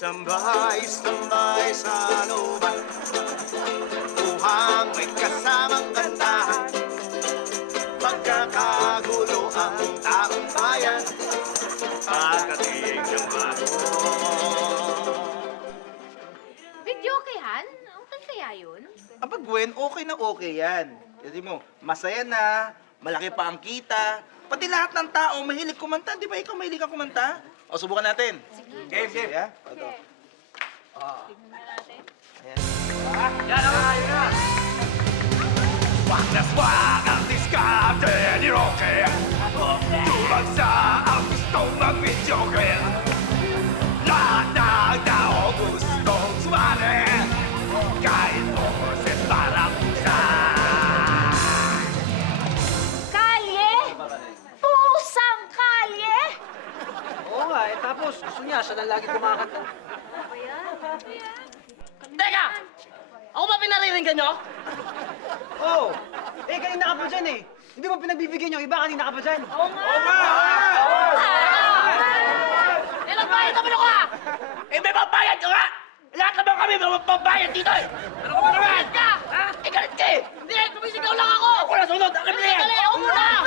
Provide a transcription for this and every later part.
Tambay-tambay sa looban, buhang may kasamang kantahan. Pagkakagulo ang taong bayan, pagkatingin ng bago. Video okayan? Okay kaya yun? Aba, Gwen, okay na okay yan. Kasi mo, masaya na, malaki pa ang kita. Pati lahat ng tao mahilig kumanta. Di ba ikaw mahilig kang kumanta? O, subukan natin. Game, game. Yeah? Ito. Tignan natin. Yan, yun na. Wag na swag ang diskarte ni Roque, tulad sa ang gustong mag-videoke. Lahat ng tao gustong sumali, kahit boses parang pusa. Kalye! Pusang kalye! Oo nga, tapos gusto niya, siya lang lagi kumakanta. Teka! Ako ba pinariringgan nyo? Oo! Eh, kanina ka pa dyan eh. Hindi mo pinagbibigyan yung iba, kanina ka pa dyan. Oo nga! Eh, nagbayad naman ako ah! Eh, may pambayad ka nga! Lahat naman kami may pambayad dito eh! Ano ka ba naman? Ka! Ha? Eh, galit ka eh! Hindi, kumisigaw lang ako! Ako na sunod! Akin na yan! Dali, ako muna!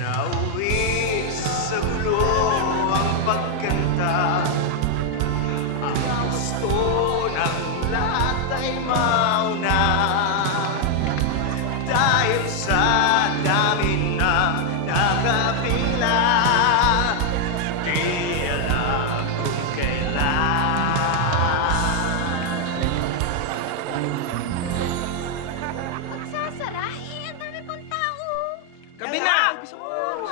Nauwi sa gulo ang pagkanta, ang gusto ng lahat ay mauna. Dahil sa dami na nakapila, di alam kung kailan. Magsasara? Eh, ang dami pang tao. Gabi na!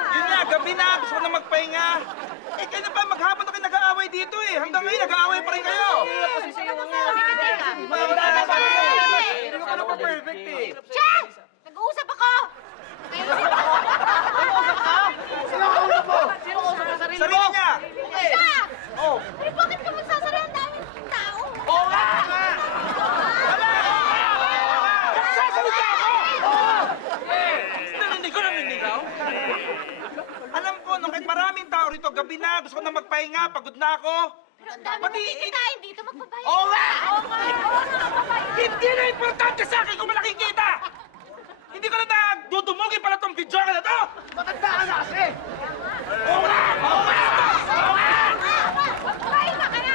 Yun na, gabi na! Gusto ko na magpahinga. Eh, kayo na ba? Maghapon na kayo nag-aaway dito eh. Hanggang ngayon, nag-aaway pa rin kayo. Hindi ko pa naman perfect eh. Che! Nag-uusap ako! Sarili niya! Siya! Oh! Eh, bakit ka magsasara? Ang daming tao. Oo nga! Nagsasalita ako! Narinig ko, narinig ako. Alam ko, no, kahit maraming tao rito, gabi na, gusto ko na magpahinga, pagod na ako. Pero ang dami Pati- mong kikitain dito. Magbabayad Oo nga! Oo nga! Magbabayad. Hindi na importante sa akin kung malaking kita! Hindi ko na nagdudumugin pala tong video ka na to! Matanda ka na kasi! Oo nga! Oo nga! Oo nga! Magbabayad na ka na!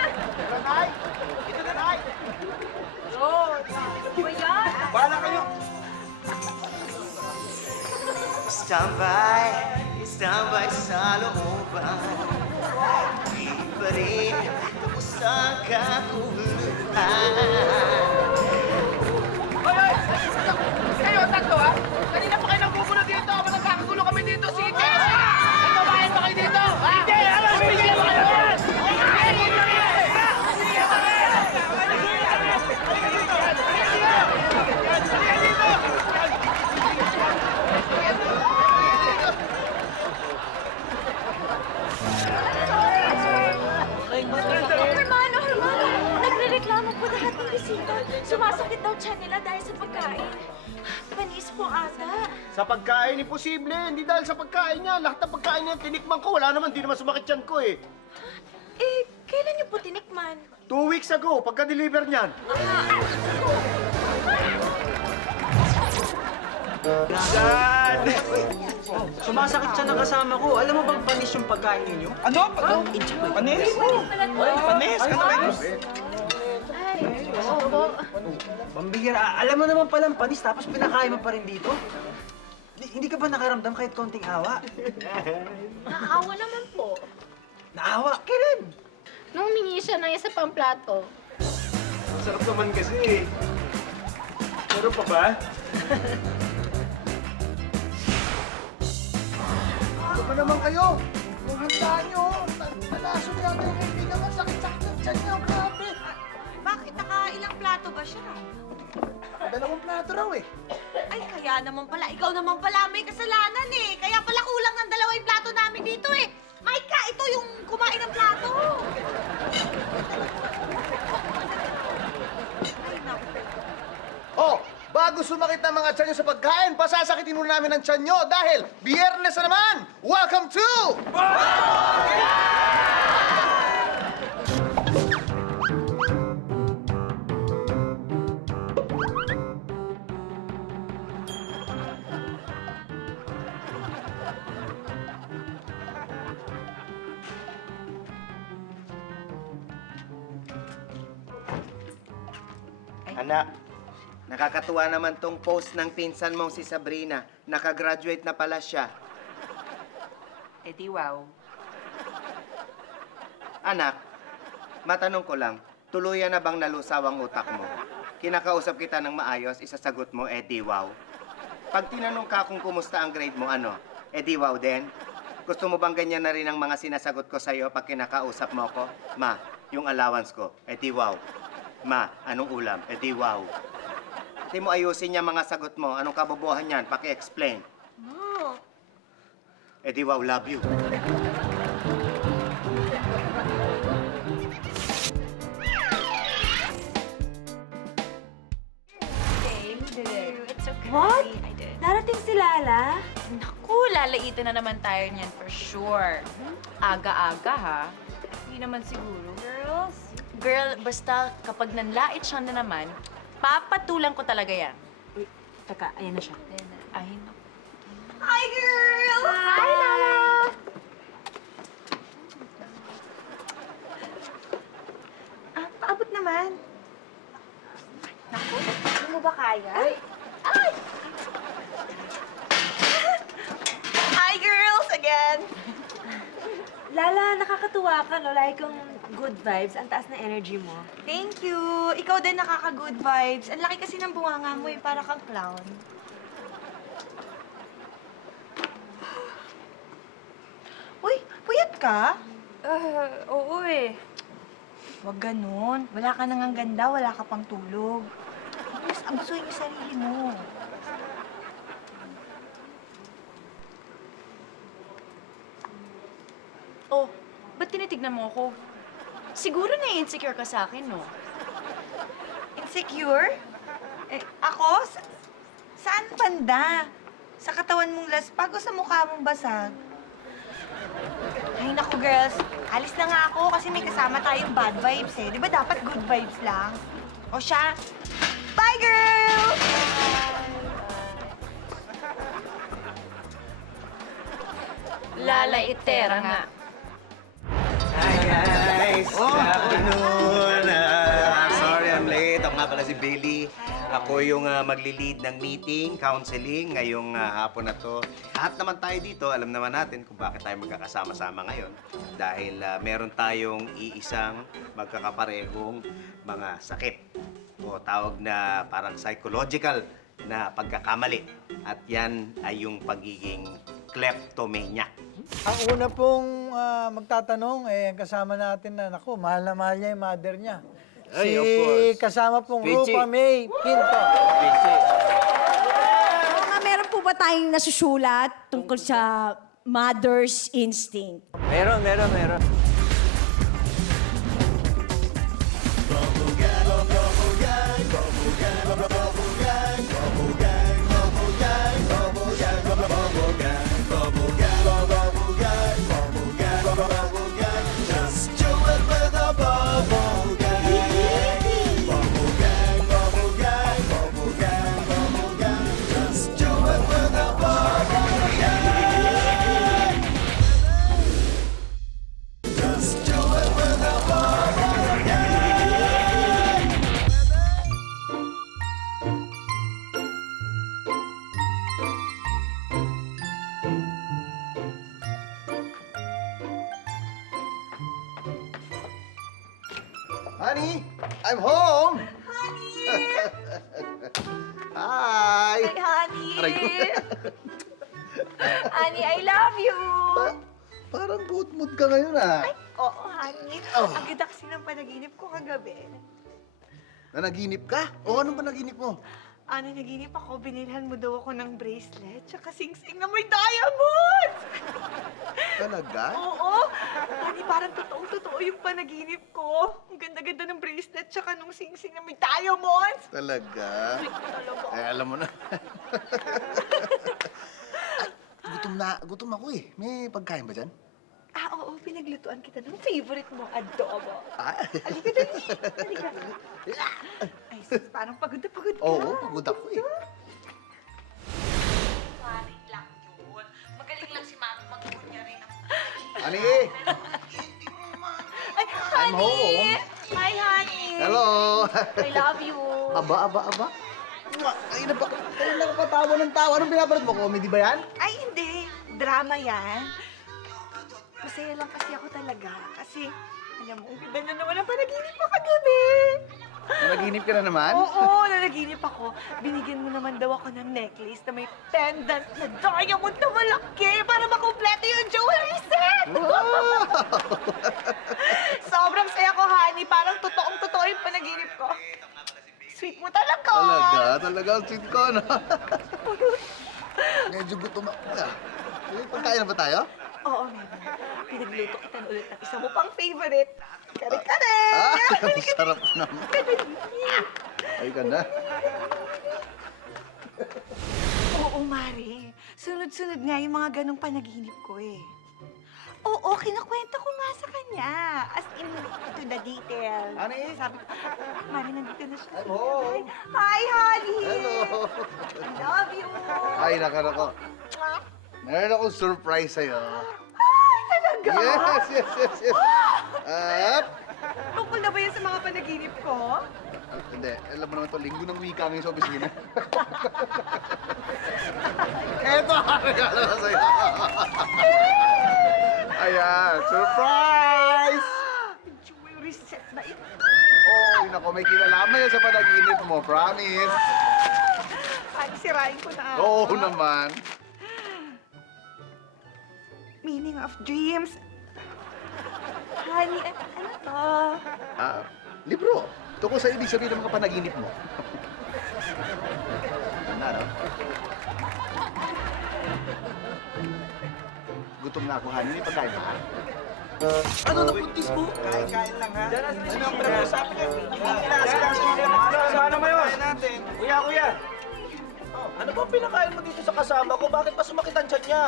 Ito na, Nay! Ano ba yan? Bahala kayo! Standby sa looban, di pa rin tapos ang kaguluhan. Kayo, tatlo ah! Kanina pa kayo nagbubulo dito! Ako nagkakagulo kami dito! Sige, kayo! Nagbabayad pa kayo dito! Hindi! Alam! Bigyan mo kayo! Hermano! Nagre-reklamo po lahat ng bisita. Sumasakit daw tiyan nila dahil sa pagkain. Panis po ata. Sa pagkain, imposible. Hindi dahil sa pagkain niya. Lahat ng pagkain niya, tinikman ko. Wala naman, di naman sumakit yan ko eh. Eh, kailan niyo po tinikman? 2 weeks ago, pagka-deliver niyan. Saan? Sumasakit siya ng kasama ko. Alam mo bang panis yung pagkain ninyo? Ano? Panis? Panis? Ano ba yun? Bambihira, alam mo naman palang panis tapos pinakain mo pa rin dito? Hindi ka ba nakaramdam kahit konting awa? Naawa naman po. Naawa? Kailan? Nung humingi siya ng isa pang plato. Ang sarap naman kasi eh. Meron pa ba? Ano ba naman kayo? Kung handaan nyo, talaso niya ang kaibigan ko. Sakit-sakit ang tiyan niya. Grabe. Bakit? Nakailang plato ba siya? Dalawang plato raw eh. Ay, kaya naman pala. Ikaw naman pala may kasalanan eh. Kaya pala kulang ng dalawa yung plato namin dito eh. Maika, ito yung kumain ng plato. Ay, naku. Oh, bago sumakit ang mga tiyan nyo sa pagkain, pasasakitin muna namin ang tiyan nyo dahil biyernes na naman! Welcome to... Anak, nakakatuwa naman tong post ng pinsan mong si Sabrina. Nakagraduate na pala siya. Eh di wow. Anak, matanong ko lang, tuluyan na bang nalusaw ang utak mo? Kinakausap kita ng maayos, isasagot mo, di wow. Pag tinanong ka kung kumusta ang grade mo, ano, di wow din? Gusto mo bang ganyan na rin ang mga sinasagot ko sa'yo pag kinakausap mo ako? Ma, yung allowance ko, di wow. Ma, anong ulam? Di wow. Di mo ayusin niya mga sagot mo. Anong kabobohan niyan? Paki-explain. No. Di wow, love you. It's okay. What? I did. Darating si Lala? Naku, lalaitin na naman tayo niyan for sure. Aga-aga ha. Hindi naman siguro. Girls? Girl, basta kapag nanlait siya na naman, papatulan ko talaga yan. Uy, teka, ayan na siya. Ay, naku. Hi, girl! Hi, Lala! Ah, paabot naman. Naku, hindi mo ba kaya? Ay! Hi, girls! Again! Lala, nakakatuwa ka, no? Like kang good vibes. Ang taas na energy mo. Thank you! Ikaw din nakaka-good vibes. Ang laki kasi ng bunganga mo eh, para kang clown. Uy, puyat ka? Oo eh. Huwag ganun. Wala ka nang ang ganda, wala ka pang tulog. Please, abusuin yung sarili mo. Oh, ba't tinitignan mo ako? Siguro na-insecure ka sa akin, no? Insecure? Ako? Saan banda? Sa katawan mong laspag o sa mukha mong basag? Ay, naku, girls. Alis na nga ako kasi may kasama tayong bad vibes eh. Di ba dapat good vibes lang? O siya? Bye, girls! Lalaitera nga. Hi guys! Good afternoon! Sorry I'm late. Ako nga pala si Billy. Ako yung magli-lead ng meeting, counseling ngayong hapon na to. Lahat naman tayo dito, alam naman natin kung bakit tayo magkakasama-sama ngayon. Dahil meron tayong iisang magkakaparehong mga sakit. O tawag na parang psychological na pagkakamali. At yan ay yung pagiging kleptomania. Ang una pong magtatanong, kasama natin na, naku, mahal na mahal niya yung mother niya. Ay, of course. Kasama pong Pichi. Rupa May Pinto. Meron po ba tayong nasusulat tungkol sa mother's instinct? Meron. Honey, I'm home! Honey! Hi! Hi, honey! Aray ko. Honey, I love you! Parang good mood ka ngayon, ah. Oo, honey. Ang ganda kasi ng panaginip ko kagabi. Nanaginip ka? O ano ba naginip mo? Naginip ako, binilhan mo daw ako ng bracelet, tsaka sing-sing na may diamonds! Talaga? Oo! Honey, parang totoong-totoo yung panaginip ko. Ang ganda-ganda ng bracelet, tsaka nung sing-sing na may diamonds! Talaga? Eh, alam mo na. Gutom ako eh. May pagkain ba dyan? Oo, pinaglutuan kita ng favorite mong adobo. Halika dali! Halika. Ay, sus, parang pagod na pagod ka. Oo, pagod ako eh. Mari lang yun. Magaling lang si Mami mag-unya rin ako. Honey! Ay, I'm home. honey! Hi, honey! Hello! I love you. Aba. Ay, nakapatawa ng tawa. Anong pinapanood mo? Comedy ba yan? Ay, hindi. Drama yan. Masaya lang kasi ako talaga. Kasi, alam mo, ang ganda na naman ang panaginip ko kagabi. Nanaginip ka na naman? Oo, nanaginip ako. Binigyan mo naman daw ako ng necklace na may pendant na diamond na malaki para makumpleto yung jewelry set. Sobrang saya ko, honey. Parang totoong-totoo yung panaginip ko. Sweet mo talaga. Talaga ang sweet ko, no? Medyo gutom ako na. Pagkain na ba tayo? Oo, meron. Pinagluto kita na ulit ng isa mo pang favorite. Kare-kare! Ang sarap naman. Ay ka na. Oo, Mari. Sunod-sunod nga yung mga ganong panaginip ko eh. Oo, kinakwento ko nga sa kanya. As in, to the detail. Ano eh? Sabi ko, Mari, nandito na siya. Hello. Hi, honey! Hello. I love you! Ay, nakarako. Meron akong surprise sa'yo. Ay, talaga? Yes. Up. Tungkol na ba yan sa mga panaginip ko? Hindi, alam mo naman to, linggo ng wika ngayon sa opisina. Eto, regalo ko sa'yo. Ayan, surprise! Jewelry set na ito. Oh, nako, may kinalaman yan sa panaginip mo, promise. Ay, sirain ko na. Oo naman. Meaning of dreams. Honey, ano to? Libro. Tungkol sa ibig sabihin ng mga panaginip mo. Ganda, no? Gutom na ako, honey. May pagkain ba? Ano napuntis mo? Kain lang, ha? Ano ang pag-uusapan niyo? Ano mo yun? Natin. Kuya! Ano ba pinakain mo dito sa kasama ko? Bakit pa sumakit ang tiyan niya?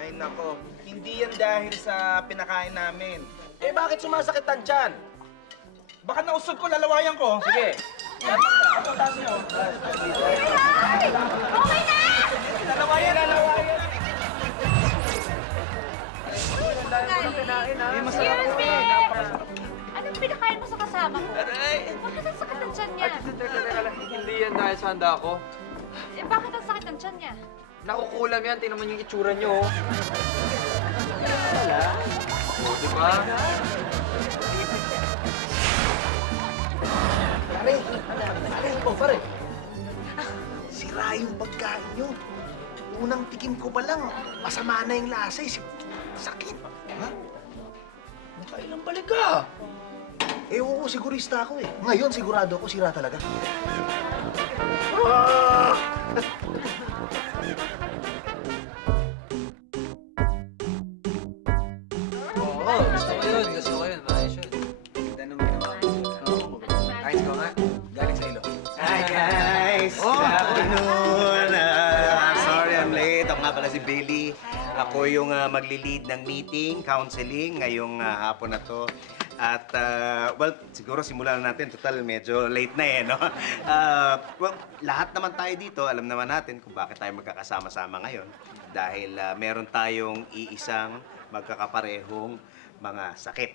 Ay, nako. Hindi yan dahil sa pinakain namin. Eh, bakit sumasakit ang tiyan? Baka nausog ko, lalawayan ko. Sige. Excuse me! Anong pinakain mo sa kasama ko? Bakit ang sakit ng tiyan niya? Hindi yan dahil sa handa ko. Eh, bakit ang sakit ng tiyan niya? Nakukulam yan. Tingnan mo yung itsura niyo. Oh. Wala. O, di ba? Pare. Sira yung pagkain nyo. Unang tikim ko pa lang, masama na yung lasa eh. Sakit. Ha? Kailang balik ka? Eh, oo, sigurista ako eh. Ngayon, sigurado ako sira talaga. Oo, gusto ko yun. Gusto ko yun. Maayos yun. Ganda nung ginawa ko. Ayos ko nga. Galing sa ilo. Hi guys! Good afternoon! Sorry I'm late. Ako nga pala si Billy. Ako yung magli-lead ng meeting, counseling ngayong hapon na to. At, well, siguro simulan na natin. Total, medyo late na eh, no? Well, lahat naman tayo dito, alam naman natin kung bakit tayo magkakasama-sama ngayon. Dahil meron tayong iisang magkakaparehong mga sakit.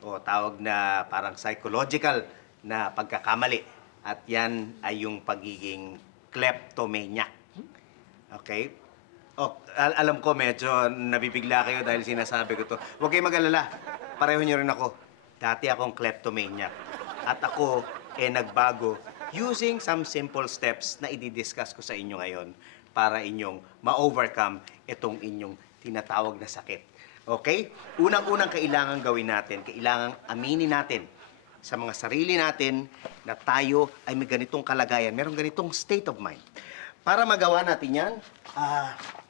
O tawag na parang psychological na pagkakamali. At yan ay yung pagiging kleptomaniac. Okay? Oh, alam ko medyo nabibigla kayo dahil sinasabi ko to. Huwag kayong mag-alala. Pareho nyo rin ako. Dati akong kleptomaniac. At ako nagbago using some simple steps na i-discuss ko sa inyo ngayon para inyong ma-overcome itong inyong tinatawag na sakit. Okay? Unang-unang kailangan gawin natin, kailangan aminin natin sa mga sarili natin na tayo ay may ganitong kalagayan, merong ganitong state of mind. Para magawa natin yan,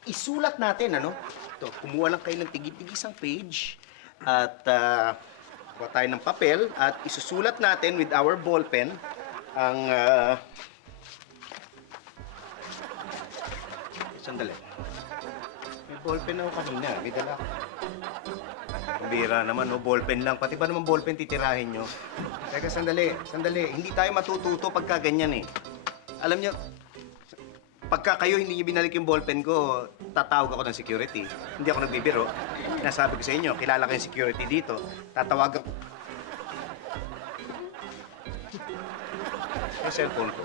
isulat natin, ano? Ito, kumuha lang kayo ng tigit-tigisang page at kuha tayo ng papel at isusulat natin with our ballpen ang... Sandali. May ballpen ako kanina. May dala ako. Bira naman, no? Ballpen lang. Pati ba naman ballpen titirahin nyo? Teka, sandali. Hindi tayo matututo pagka ganyan eh. Alam nyo, pagka kayo hindi nyo binalik yung ballpen ko, tatawag ako ng security. Hindi ako nagbibiro. Nasabi ko sa inyo, kilala ko yung security dito. Tatawag ako. Yung cellphone ko.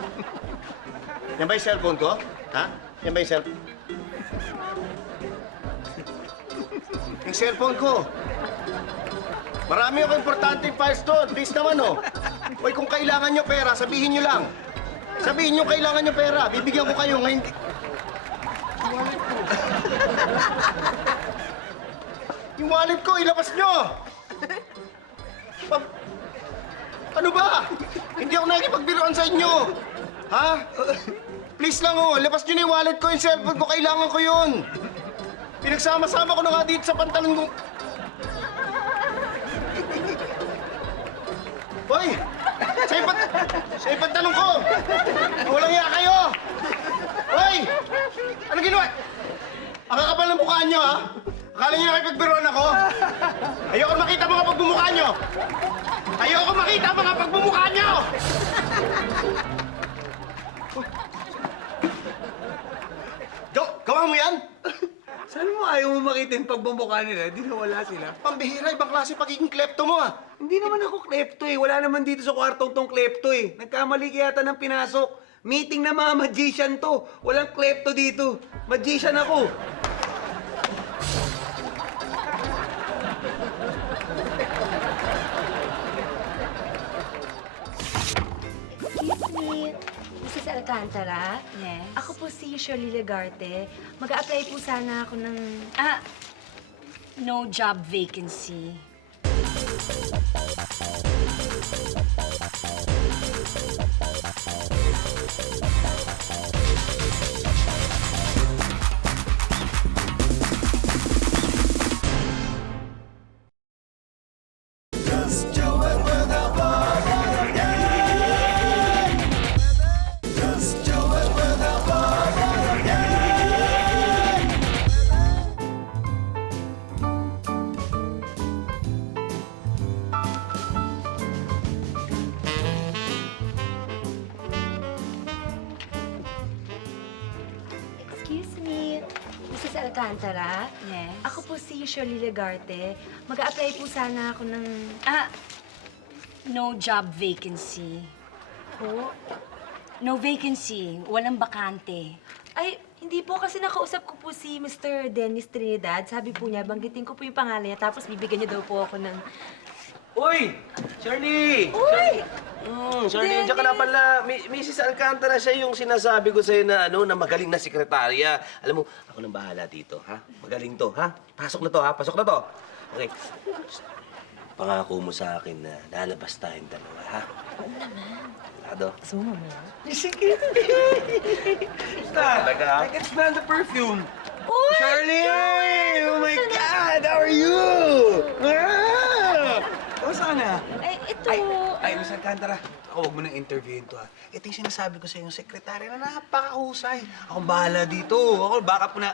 Yan ba yung cellphone ko? Ha? Yan ba yung cellphone? Yung cellphone ko. Marami ako importanteng files doon. Please naman, oh. Hoy, kung kailangan nyo pera, sabihin nyo lang. Sabihin nyo kailangan nyo pera. Bibigyan ko kayo ngayon. Yung wallet ko, ilabas nyo! Ano ba? Hindi ako nakikipagbiruan sa inyo. Ha? Please lang, oh. Labas nyo na yung wallet ko, yung cellphone ko. Kailangan ko yun. Pinagsama-sama ko na nga dito sa pantalon ko. Hoy! Sa pantalon ko! Walang iya kayo! Hoy! Ano ginawa? Ang kakapal ng mukha nyo, ha? Akala nyo nakipagbiruan ako? Ayoko makita mga pagbumukha nyo! Ayoko makita mga pagbumukha nyo! Gawa mo yan? Saan mo ayaw mo makita yung pagbumukha nila? Di nawala sila. Pambihira, ibang klase pagiging klepto mo, ah. Hindi naman ako klepto eh. Wala naman dito sa kwartong tong klepto eh. Nagkamali kaya ng pinasok. Meeting na mga magician to. Walang klepto dito. Magician ako. Excuse me, Mrs. Alcantara? Yes? Ako po si Shirley Legarte. Mag-a-apply po sana ako ng... No job vacancy. Excuse me, Mrs. Alcantara? Yes? Ako po si Shirley Legarte. Mag-a-apply po sana ako ng... No job vacancy. Po? No vacancy. Walang bakante. Ay, hindi po kasi nakausap ko po si Mr. Dennis Trinidad. Sabi po niya, banggitin ko po yung pangalan niya, tapos bibigyan niya daw po ako ng... Uy! Shirley! Uy! Shirley, diyan ka na pala. Mrs. Alcantara siya yung sinasabi ko sa'yo na, na magaling na sekretarya. Alam mo, ako nang bahala dito, ha? Magaling to, ha? Pasok na to, ha? Pasok na to. Okay. Pangako mo sa akin na lalabas tayong dalawa, ha? Oo naman. Lado? So, mamaya. Sige. Talaga, ha? I can smell the perfume. Uy! Shirley! Oh my God! How are you? Kamusta ka na? Ay, ito... Ay, Miss Alcantara, ako huwag mo nang interviewin to, ha. Ito yung sinasabi ko sa yung sekretary na napakahusay. Ako bahala dito. Ako baka po na...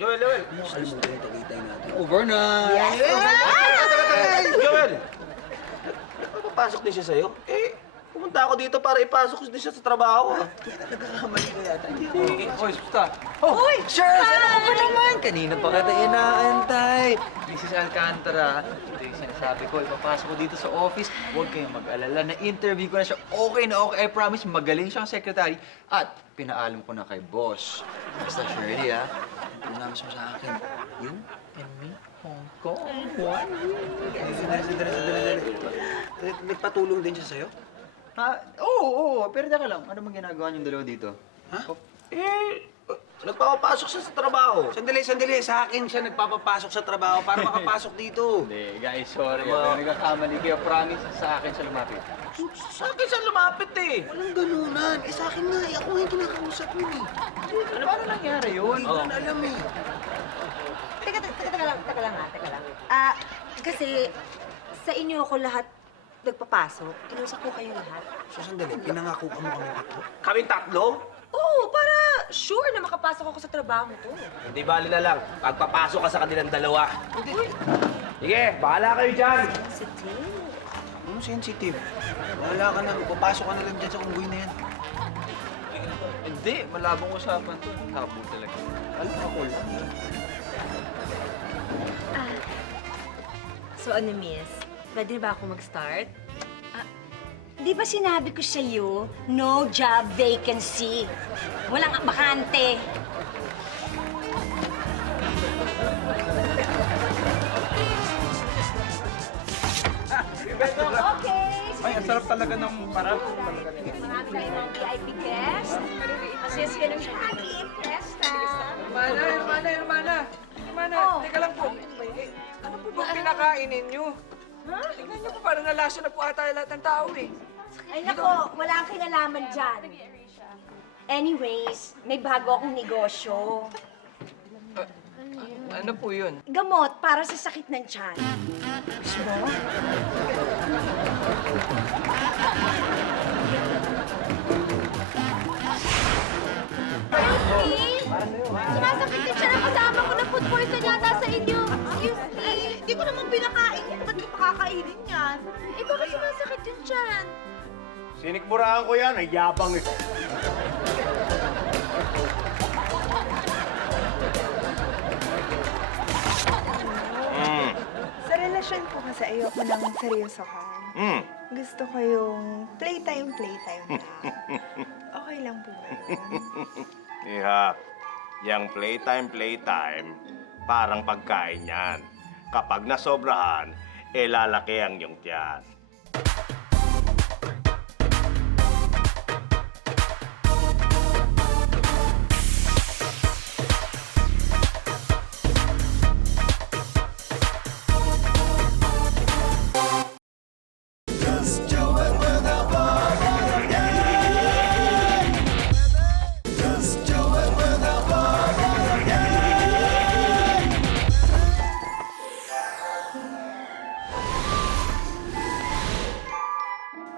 Joel! Alam mo, tagaytay natin. Over na! Yes! Joel! Papasok din siya sa'yo? Pumunta ako dito para ipasok din siya sa trabaho, ha? Nagkakamali ka yata. Oy, basta. Uy! Sure! Ano ka ba naman? Kanina pa kita inaantay. Mrs. Alcantara, ito yung sinasabi ko, ipapasok ko dito sa office. Huwag kayong mag-alala. Na-interview ko na siya. Okay na okay. I promise, magaling siyang secretary. At pinaalam ko na kay boss. Basta Shirley, ha? Promise mo sa akin. You and me, Hong Kong. What? Nagpatulong din siya sa'yo? Ha? Oo. Pero teka lang. Ano bang ginagawa niyong dalawa dito? Ha? Nagpapapasok siya sa trabaho. Sandali. Sa akin siya nagpapapasok sa trabaho para makapasok dito. Hindi, guys, sorry. Nagkakamali kayo. Promise, sa akin siya lumapit. Sa akin siya lumapit eh. Walang ganunan. Eh sa akin nga, eh, ako nga yung kinakausap yun eh. Ano ba nangyari yun? Hindi ko na alam eh. Teka lang. Kasi sa inyo ako lahat nagpapasok. Kinusap ko kayo lahat. So sandali, pinangako ka mo kami dito? Kaming tatlo? Oo, para sure na makapasok ako sa trabaho to. Hindi bali na lang. Pagpapasok ka sa kanilang dalawa. Sige, bahala kayo dyan. Sensitive. Ano sensitive? Wala ka na. Papasok ka na lang dyan sa unggoy na yan. Hindi, malabong usapan to. Tapo talaga. Alam ako lang. So ano, miss? Pwede na ba ako mag-start? Di ba sinabi ko sa'yo, no job vacancy. Walang bakante. Okay. Ay, ang sarap talaga ng parang. Marami tayong mga VIP guest. Assist ka ng happy fiesta. Hermana, Oh. teka lang po. Ano po ba pinakain ninyo? Tingnan niyo po, parang nalasyo na po ata lahat ng tao eh. Ay nako, wala kang kinalaman dyan. Anyways, may bago akong negosyo. Ano po yun? Gamot para sa sakit ng tiyan. Sumasakit yung siya ng kasama ko na food poison yata sa inyo. Excuse me. Hindi ko naman pinakain yan. Ba't ko pakakainin yan? Eh, bakit sumasakit yung tiyan? Sinikmurahan ko yan, ay yabang eh. Sa relasyon po kasi ayoko ng seryosohan. Gusto ko yung playtime lang. Okay lang po ba yun? Iha, yung playtime, parang pagkain yan. Kapag nasobrahan, lalaki ang iyong tiyan.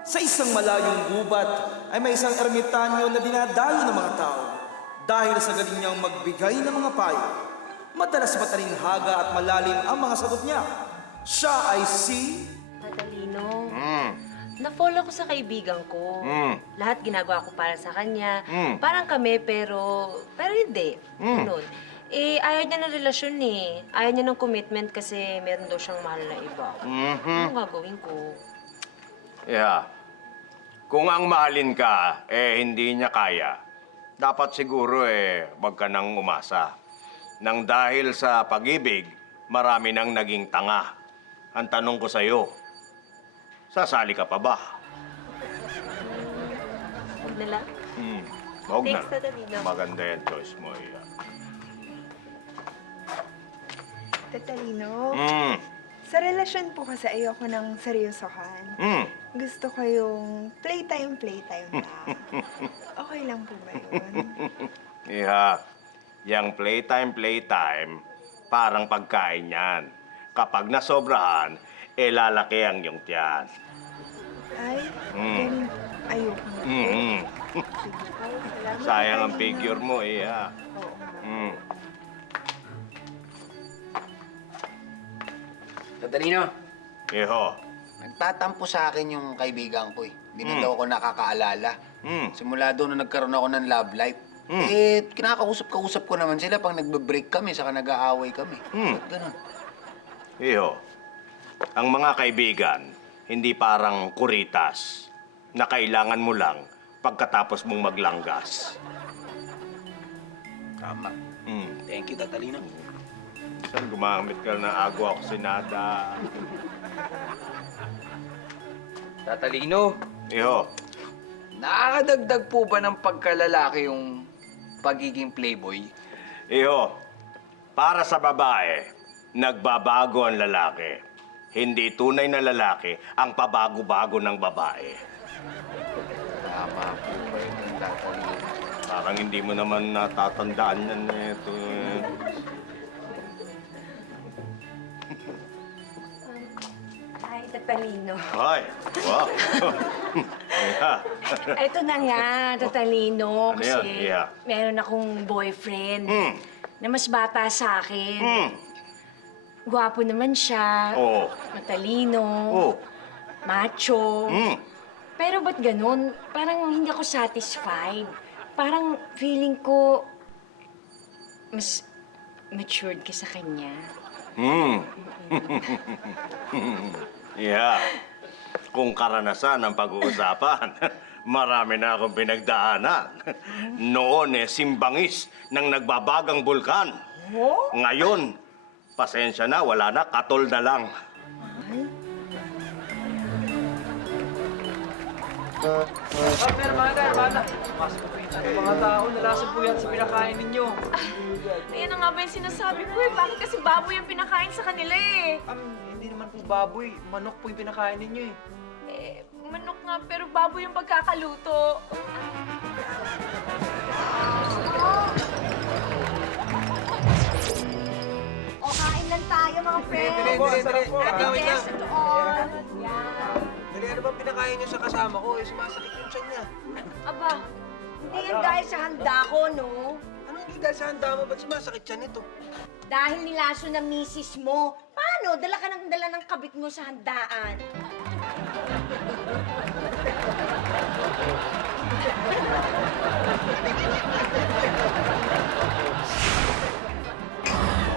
Sa isang malayong gubat ay may isang ermitanyo na dinadayo ng mga tao dahil sa galing niyang magbigay ng mga payo. Madalas matalinghaga at malalim ang mga sagot niya. Siya ay si... Tatalino. Na-fall ako sa kaibigan ko. Lahat ginagawa ko para sa kanya. Parang kami, pero hindi. Ganun. Eh, ayaw niya ng relasyon eh. Ayaw niya ng commitment kasi meron daw siyang mahal na iba. Anong gagawin ko? Yeah. Kung ang mahalin ka, hindi niya kaya, dapat siguro wag ka nang umasa. Nang dahil sa pag-ibig, marami nang naging tanga. Ang tanong ko sa'yo, sasali ka pa ba? Huwag na lang. Huwag na. Thanks, Tatalino. Maganda yung choice mo, iya. Tatalino, sa relasyon po kasi ayoko ng seryosohan. Gusto ko yung playtime lang. Okay lang po ba yun? Iha, yung playtime, parang pagkain yan. Kapag nasobrahan, lalaki ang iyong tiyan. Ay, ganun. Ayoko na po. Sige po, salamat. Sayang ang Tatalino. figure mo, iha. Oo nga. Tatalino, Iho. nagtatampo sa akin yung kaibigan ko eh. Hindi na daw ako nakakaalala. Simula doon na nagkaroon ako ng love life. Kinakausap ko naman sila pag nagbe-break kami, saka nag-aaway kami. Ba't ganun? Iho, ang mga kaibigan, hindi parang kuritas na kailangan mo lang pagkatapos mong maglanggas. Tama. Thank you, Tatalino. Saan gumamit ka ng agwa oxinada? Tatalino, Iho, nakakadagdag po ba ng pagkalalaki yung pagiging playboy? Iho, para sa babae, nagbabago ang lalaki. Hindi tunay na lalaki ang pabago-bago ng babae. Tama po ba yung tatalino? Parang hindi mo naman natatandaan yan ito. Ay, Tatalino. Ay, wow. Yeah. Ito na nga, Tatalino. Ano Kasi yun? Yeah. meron akong boyfriend na mas bata sa akin. Hmm. Gwapo naman siya. Oo. Matalino. Oh. Macho. Hmm. Pero ba't ganun? Parang hindi ako satisfied. Parang feeling ko mas matured ka sa kanya. Hmm. Yeah. Kung karanasan ang pag-uusapan, marami na akong pinagdaanan. Noon simbangis ng nagbabagang bulkan. Ngayon, pasensya na, wala na, katol na lang. Mother. Sumasok po yung mga tao. Nalasan po yan sa pinakain ninyo. Ayan na nga ba yung sinasabi ko eh. Bakit kasi baboy yung pinakain sa kanila eh? Hindi naman po baboy. Manok po yung pinakain ninyo eh. Eh, manok nga pero baboy yung pagkakaluto. O, kain lang tayo, mga friends. Yes, to all. Yan. Dali, ano bang pinakain niyo sa kasama ko? Sumasakit yung tiyan niya. Aba, hindi yan dahil sa handa ko, no? Ano hindi dahil sa handa mo? Ba't sumasakit tiyan nito? Dahil nilaso ng misis mo. Paano? Dala ka ng dala ng kabit mo sa handaan.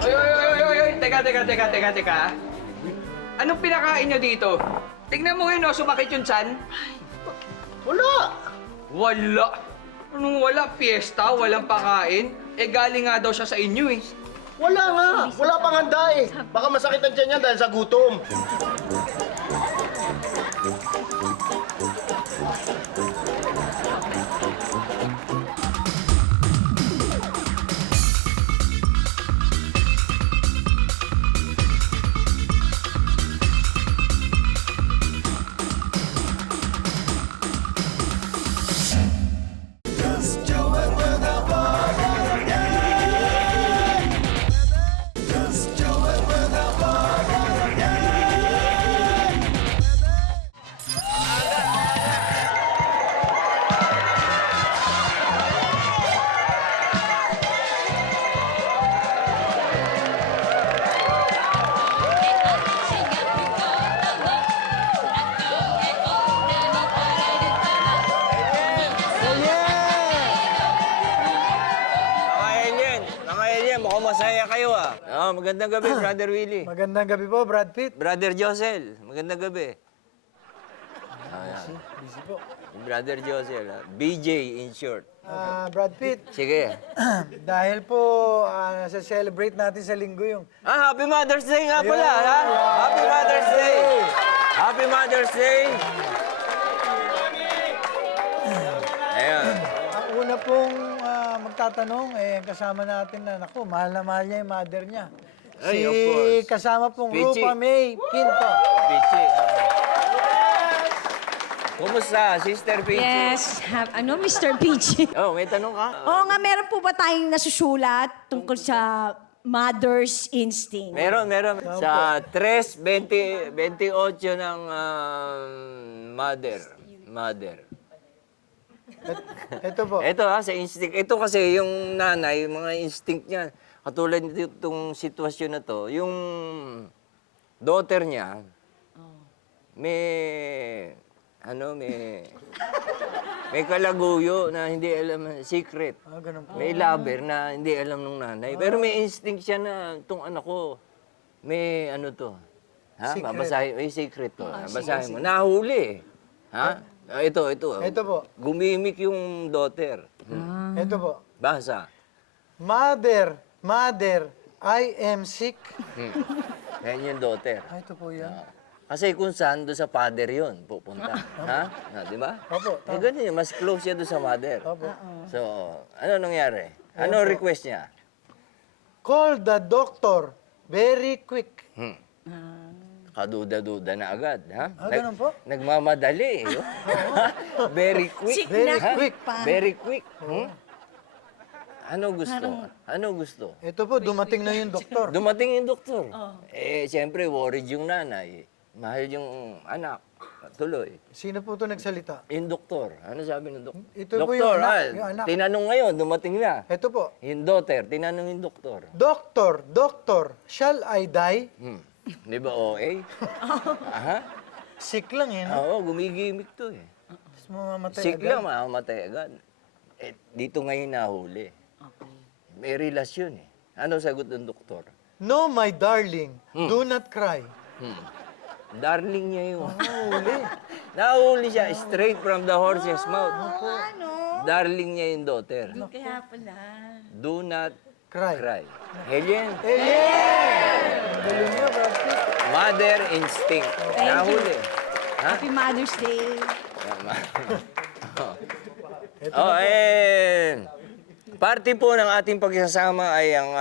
Oy! Teka. Anong pinakain nyo dito? Tingnan mo ngayon, sumakit yung tiyan. Wala? Anong wala? Fiesta? Walang pakain? Galing nga daw siya sa inyo eh. Wala nga! Wala pang handa Baka masakit ang tiyan niya dahil sa gutom. Mukhang masaya kayo ah. Magandang gabi, Brother Willie. Magandang gabi po, Brad Pitt. Brother Josel, magandang gabi. Busy po. Brother Josel, BJ in short. Brad Pitt, Sige. dahil po nasa-celebrate natin sa linggo yung... Happy Mother's Day nga pala, ha? Happy Mother's Day! Happy Mother's Day! Ayan. Ang una pong magtatanong, kasama natin na, naku, mahal na mahal niya yung mother niya. Ay, of course. Kasama pong Pichi. Rupa May Quinto. Pichi. Kumusta, Sister Pichi? Yes, Mr. Peachy. Oh, may tanong ka? Oo nga, meron po ba tayong nasusulat tungkol sa mother's instinct? Meron. Sa 3:28 ng mother. Ito po. Ito sa instinct. Ito kasi yung nanay, yung mga instinct niya. Katulad nitong sitwasyon na to, yung daughter niya, may kalaguyo na hindi alam, secret. Ganun po. May lover na hindi alam ng nanay. Pero may instinct siya na itong anak ko, may to. Ha? Secret. Babasahin, may secret to. Babasahin mo. Nahuli. Ha? Ito. Ito po. Gumimik yung daughter. Ito po. Basa. Mother, I am sick. Yan yung daughter. Ito po yan. Kasi kung saan, doon sa father yun pupunta. Ha? Di ba? Opo, Eh, ganun yun. Mas close siya doon sa mother. Opo. So, ano nangyari? Ano request niya? Call the doctor. Very quick. Kaduda-duda na agad, ha? Ganun po? Nagmamadali, eh. Very quick. Very ha? quick. Very quick. Ano gusto? Ano gusto? Ito po, dumating na yung doktor. Dumating yung doktor. Eh, siyempre, worried yung nanay. Mahal yung anak. Tuloy. Sino po ito nagsalita? Yung doktor. Ano sabi ng doktor? Ito po yung anak. Tinanong ngayon, dumating na. Ito po. Yung daughter, tinanong yung doktor. Doctor, shall I die? Di ba OA? Aha. Sick lang eh, no? Oo, gumigimik to eh. Tapos mamamatay Sick agad. lang, mamamatay agad. Eh, dito ngayon nahuli. May relasyon eh. Ano sagot ng doktor? No, my darling, do not cry. Darling niya yun. Nahuli siya straight from the horse's mouth. Darling niya yung daughter. Kaya pala. Do not Cry. cry. Helen, Ang galing niya, Brad Pitt. mother instinct. Nahuli. Ha? Happy Mother's Day. Tama. Parte po ng ating pagsasama ay ang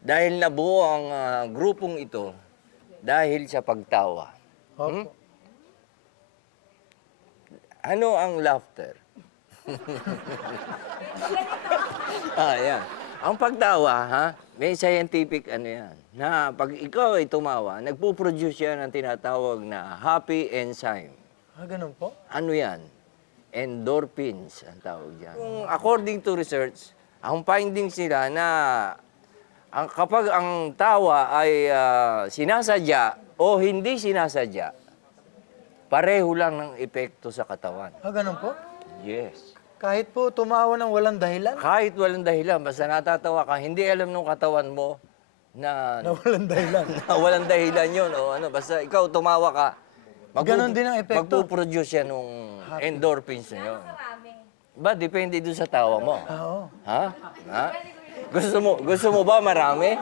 dahil nabuo ang grupong ito dahil sa pagtawa. Opo. Ano ang laughter? Yan. Ang pagtawa, ha? May scientific ano yan. Na pag ikaw ay tumawa, nagpo-produce yan ng tinatawag na happy enzyme. Ganun po? Ano yan? Endorphins ang tawag dyan. According to research, ang findings nila na kapag ang tawa ay sinasadya o hindi sinasadya, pareho lang ng epekto sa katawan. Ganun po? Yes. Kahit po tumawa ng walang dahilan? Kahit walang dahilan, basta natatawa ka, hindi alam ng katawan mo na walang dahilan. na walang dahilan yun. O ano, basta ikaw tumawa ka, Ganon din ang epekto. magpuproduce yan ng endorphins na yun. Ba, depende doon sa tawa mo. Oo. Ha? Ha? Gusto mo ba marami?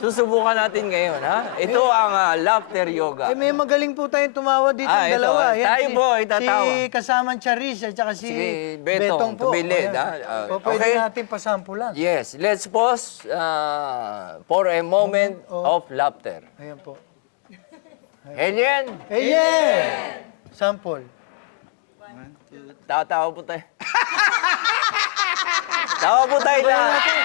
Susubukan natin ngayon, ha? Ito ang laughter yoga. May magaling po tayong tumawa dito ng Ito. dalawa. Tayo po ay tatawa. Si kasamang Charis at saka si Betong po. Tubilid, Ayan. ha? Pwede Okay. natin pasampulan. Yes, let's pause for a moment of laughter. Ayan po. Helen, Sample. tawa po tayo. Tawa po tayo lahat. Okay.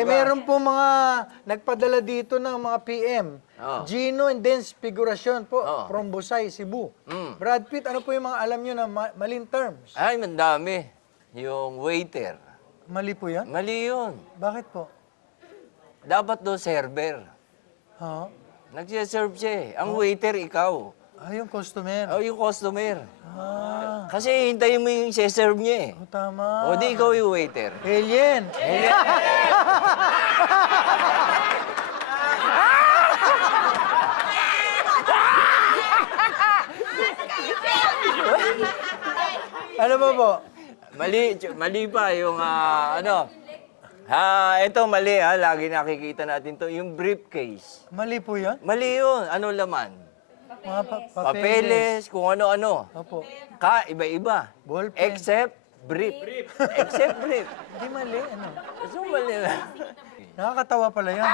Meron po mga nagpadala dito ng mga PM. Gino and Dance Figurasyon po, from Busay, Cebu. Brad Pitt, ano po yung mga alam nyo na maling terms? Ay, mandami. Yung waiter. Mali po yan? Mali yun. Bakit po? Dapat do server. Ha? Nagsiserve siya eh. Ang waiter, ikaw. Yung customer. O, yung customer. Kasi hintayin mo yung serve niya eh. Tama. O, di ikaw yung waiter. Alien! Ano ba po? Mali pa yung ano. Ito mali lagi nakikita natin to, yung briefcase. Mali po yan? Mali yun. Ano laman? Mga Papeles, kung ano-ano. Opo. Iba-iba. Ballpen. Except brief. Except brief. Hindi mali. Ano? So mali na. Nakakatawa pala yan.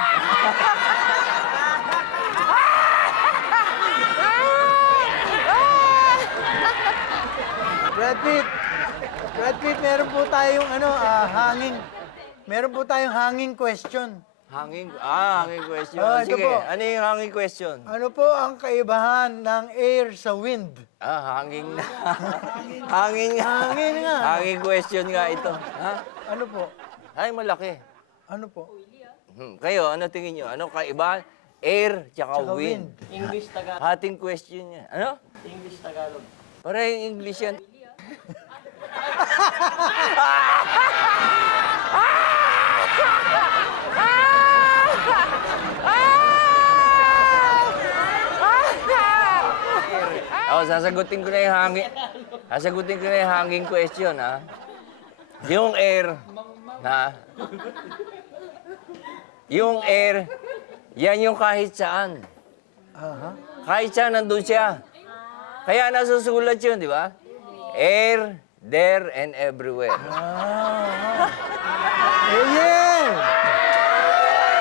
Brad Pitt, meron po tayong hanging question. Hanging question. Ito Sige, po. ano yung hanging question? Ano po ang kaibahan ng air sa wind? Hanging na. Hanging nga. Hangin nga. Hanging question nga ito. Ha? Ano po? Ay, malaki. Ano po? Kayo, ano tingin nyo? Ano kaibahan? Air tsaka Tsaka wind. English, Tagalog. Hating question yan. Ano? English, Tagalog. Parang English yan. Sasagutin ko na yung hangin. Sasagutin ko na yung hangin question, ha? Yung air, ha? Yung air, yan yung kahit saan. Kahit saan, nandun siya. Kaya nasusulat yun, di ba? Air, there, and everywhere. Ayan!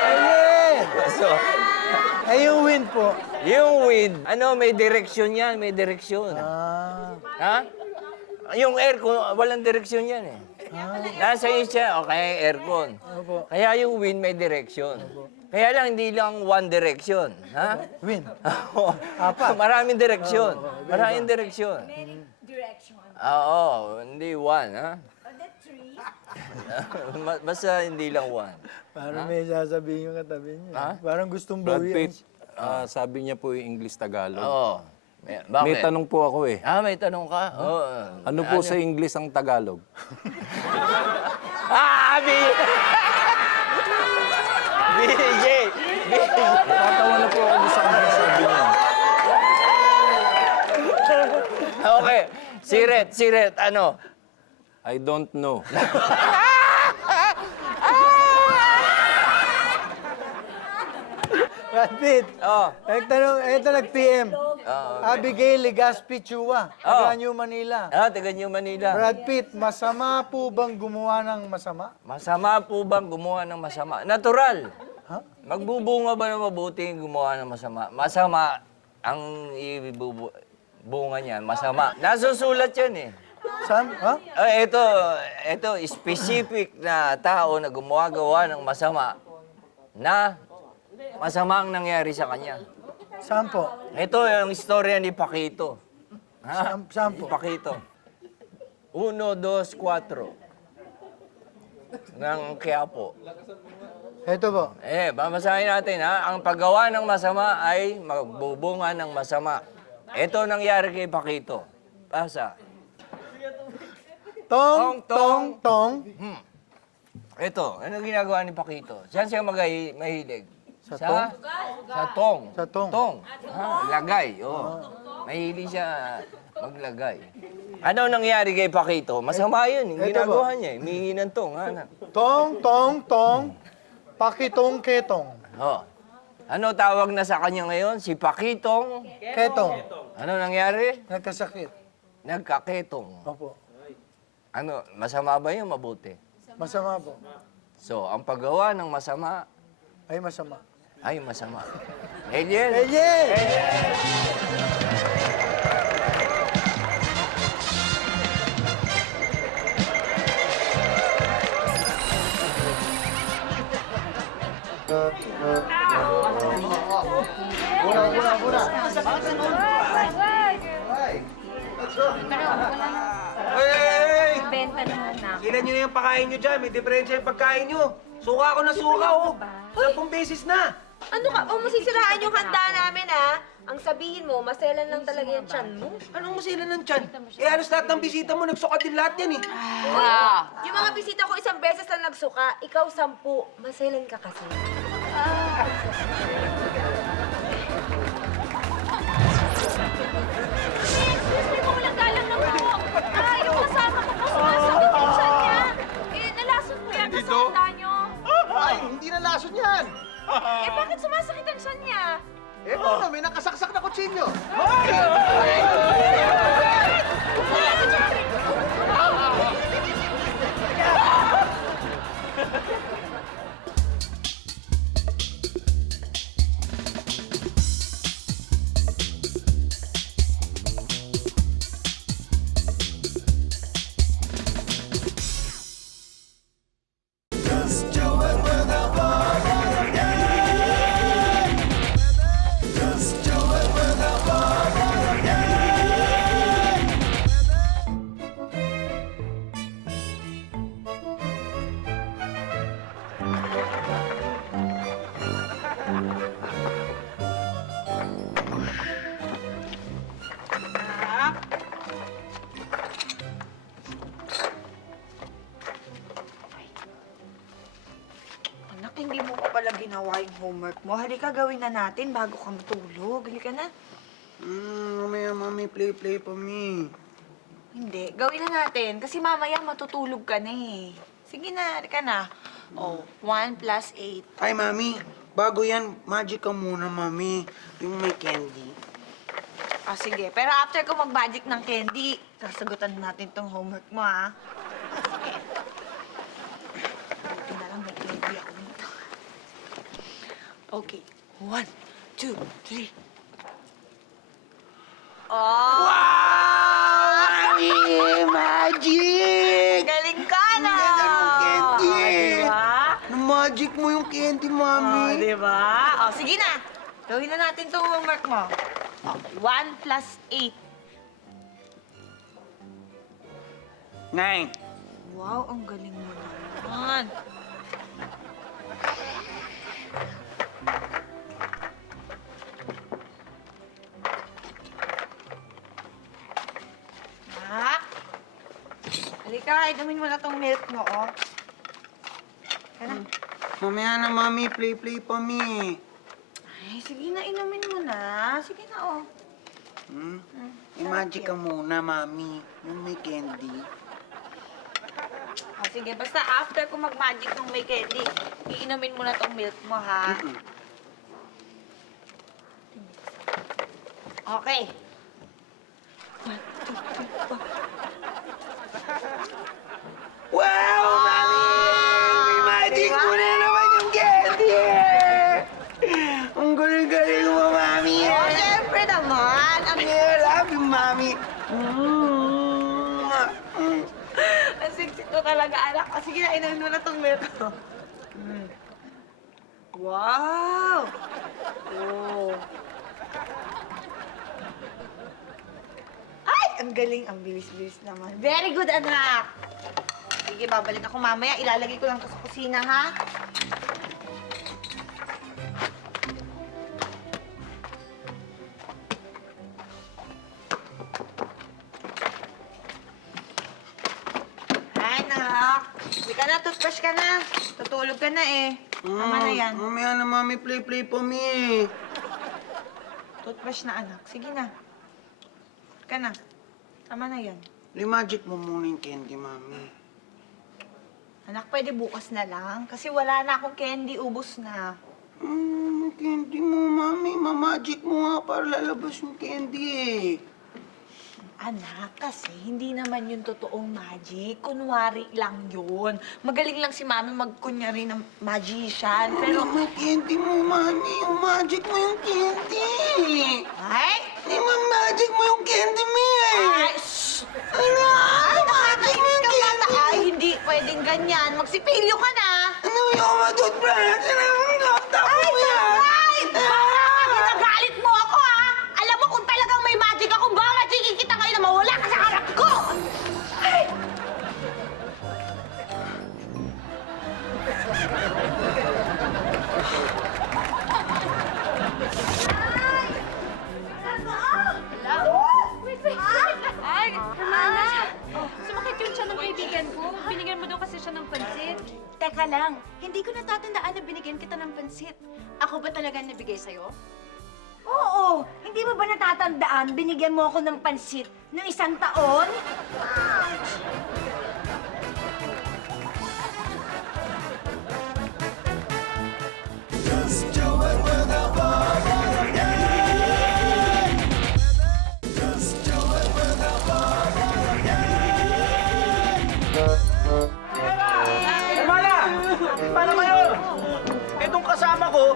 Ayan! So, Yung wind po. yung wind, ano, may direksyon yan, may direksyon. Ha? Yung air, kung walang direksyon yan eh. Nasa siya, o kaya yung aircon. Kaya yung wind may direksyon. Kaya lang, hindi lang one direction. Ha? Wind. Maraming direksyon. Maraming direksyon. Oo, hindi one, ha? Basta hindi lang one. Parang may sasabihin yung katabi niya. Ha? Parang gustong Brad bawian. Pitt, sabi niya po yung English-Tagalog. Oo. Bakit? May tanong po ako eh. May tanong ka? Oo. Ano po sa English ang Tagalog? BJ! Tatawa na po ako sa kanya sabi niya. Okay. Siret, ano? I don't know. Brad Pitt. Nagtanong, ito nag-PM. Abigail Legaspi Chua, taga New Manila. Taga New Manila. Brad Pitt, masama po bang gumawa ng masama? Masama po bang gumawa ng masama? Natural. Magbubunga ba na mabuti yung gumawa ng masama? Masama ang ibubunga niyan. Masama. Nasusulat yan eh. Saan? Ha? Ito, specific na tao na gumawa ng masama na masama ang nangyari sa kanya. Saan po? Ito yung istorya ni Paquito. Saan po? Paquito. 1, 2, 4. Ng Quiapo. Ito po. Babasahin natin ha. Ang paggawa ng masama ay magbubunga ng masama. Ito nangyari kay Paquito. Basa. Tong, tong, tong. Ito, ano ginagawa ni Paquito? Saan siya mahilig? Sa tong? Sa tong. Sa tong. Tong. Lagay. Mahilig siya maglagay. Ano nangyari kay Paquito? Masama yun. Yung ginagawa niya. Humingi ng tong. Tong, tong, tong. Pakitong ketong. Ano tawag na sa kanya ngayon? Si Paquitong Ketong. Ano nangyari? Nagkasakit. Nagkaketong. Opo. Ano, masama ba yun? Mabuti. Masama po. So, ang paggawa ng masama Ay masama. ay masama. Alien! Alien! Benta naman na. Ilan nyo na yung pakain nyo dyan? May diferensya yung pagkain nyo. Suka ako na suka, oh. 10 beses na. Ano ka? Masisiraan yung handa namin, ha? Ang sabihin mo, maselan lang talaga yung tiyan mo. Anong masilan ng tiyan? Halos lahat ng bisita mo, nagsuka din lahat yan, eh. Yung mga bisita ko isang beses lang nagsuka, ikaw 10. Maselan ka kasi. Gusto mo walang galang na po. Yung kasama ko po, sumasakit yung tiyan niya. Nalason po yan sa handa niyo. Ay, hindi na lason yan. Bakit sumasakit ang tiyan niya? Paano? May nakasaksak na kutsilyo. pala ginawa yung homework mo. Halika, gawin na natin bago ka matulog. Halika na. Mamaya, mami, play pa me. Hindi, gawin na natin. Kasi mamaya matutulog ka na eh. Sige na, halika na. Oh, 1 plus 8. Ay, mami, bago yan, magic ka muna, mami. Yung may candy. Ah, sige. Pero after ko mag-magic ng candy, sasagutan natin tong homework mo, ha? Sige. Buti na lang may candy ako nito. Okay. 1, 2, 3. Oh! Wow! Mami! Magic! Galing ka na! Ang ganda ng candy! Diba? Na-magic mo yung candy, mami. Oh, diba? Oh, sige na. Gawin na natin tong homework mo. Oh, 1 plus 8. 9. Wow, ang galing mo naman. Nak! Halika, inumin mo na tong milk mo, oh. Kana. Mamaya na, mami. Play pa me. Ay, sige na, inumin mo na. Sige na, oh. I-magic ka muna, mami. Yung may candy. Oh, sige, basta after ko mag-magic ng may candy, iinumin mo na tong milk mo, ha? Okay. 1, 2, 3, 4. Wow, mami! May magic mo na naman yung candy! Ang galing-galing mo, mami! Oh, syempre naman. I love you, mami! Ang sexy ko talaga, anak. Oh, sige na, inumin mo na tong milk ko. Wow! Oh. Ay, ang galing. Ang bilis-bilis naman. Very good, anak. Sige, babalik ako mamaya. Ilalagay ko lang to sa kusina, ha? Ay, anak. Hindi ka na, toothbrush ka na. Tutulog ka na eh. Tama na yan. Mamaya na, mami. Play pa me. Toothbrush na, anak. Sige na. Ka na. Tama na yan. I-magic mo muna yung candy, mami. Anak, pwede bukas na lang. Kasi wala na akong candy. Ubus na. Candy mo, mami. Mamagic mo nga para lalabas yung candy eh. Anak, kasi hindi naman yung totoong magic. Kunwari lang yun. Magaling lang si Mami magkunyari ng magician. Pero... May candy mo, mami. Yung magic mo yung candy. Ay! Magic mo yung candy mo eh. Ay! Shh! Ay, magic mo yung candy. Ay, hindi pwedeng ganyan. Magsipilyo ka na. Ano yung matutbrush? Ano yung laptop mo yan? Ay! Baka ginagalit mo ako, ha? Alam mo kung talagang may magic ako, baka magiging kita ngayon na mawala ka sa harap ko! Ay! Ay, Hermana! Sumakit yung tiyan ng kaibigan ko. Binigyan mo daw kasi siya ng pansit. Teka lang, hindi ko natatandaan na binigyan kita ng pansit. Ako ba talaga nabigay sa'yo? Oo! Hindi mo ba natatandaan binigyan mo ako ng pansit noong 1 taon? Hermana! Paano kayo? Itong kasama ko,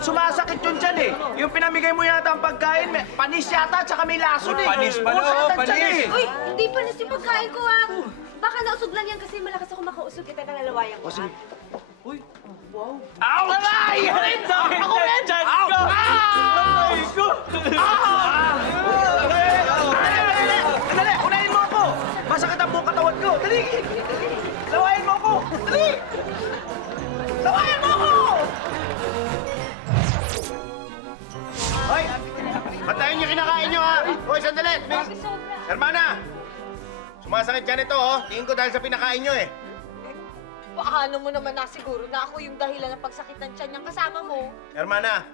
sumasakit yun dyan eh. Yung pinamigay mo yata ang pagkain, panis yata at saka may lason eh. Panis pala, Oo, sakit ang tiyan panis. eh. Uy, hindi pa na si pagkain ko, ha? Baka nausog lang yan kasi malakas ako makausog. Kita ka lalawayan ko, ha? Ow! Aray! Ako rin! Ow! Aray ko! Dali! Unahin mo ako! Masakit ang buong katawan ko! Dali! Lawayan mo ako! Dali! Lawayan mo ako! Hoy! Patayin niyo kinakain niyo, ha? Hoy, sandali! Miss! Hermana! Sumasakit ka nito, oh. Tingin ko dahil sa pinakain niyo, eh. Paano mo naman nasiguro na ako yung dahilan ng pagsakit ng tiyan niyang kasama mo? Hermana,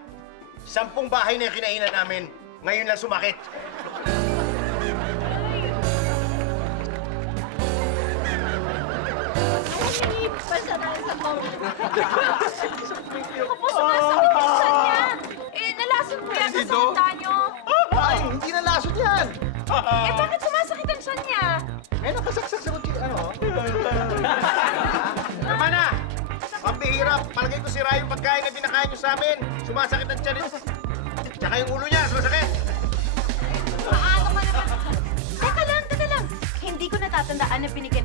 10 bahay na yung kinainan namin. Ngayon lang sumakit. Basta tayo sa counter. Ako po, sumasakit yung tiyan niya. Eh, nalason po yata sa handa niyo. Ay, hindi na lason yan! Eh, bakit sumasakit ang tiyan niya? Eh, nakasaksak sa kutsi, ano? Hermana, pambihira. Palagay ko sira yung pagkain na binakain nyo sa amin. Sumasakit ang tiyan. Tsaka yung ulo niya, sumasakit. Paano ka naman? Teka lang. Hindi ko natatandaan na binigyan